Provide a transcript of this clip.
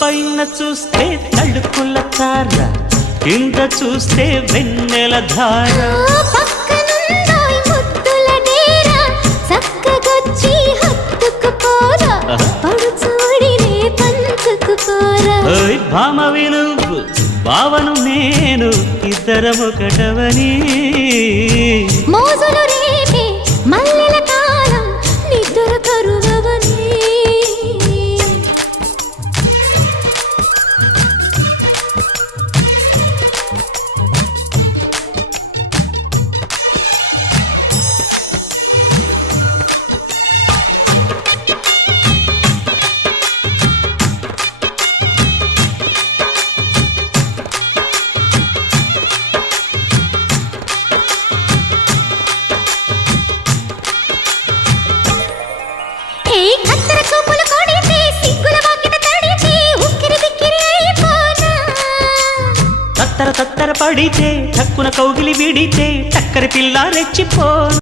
పైన చూస్తే తడుకుల తార, కింద చూస్తే వెన్నెల ధార. పక్కనుందోయ్ ముద్దుల డేరా, చక్కగొచ్చి హత్తుకుపోరా, పడుచూడినే పంచుకుపోరా. ఓయ్ భామ విలువు భావను నేను, ఇద్దరమొకటవని. మోజులు రేపే మల్లెల కాలం, నిద్ర కరువవని. తత్తర తత్తర పడితే, తక్కున కౌగిలి విడితే, చక్కరి పిల్ల రెచ్చిపో.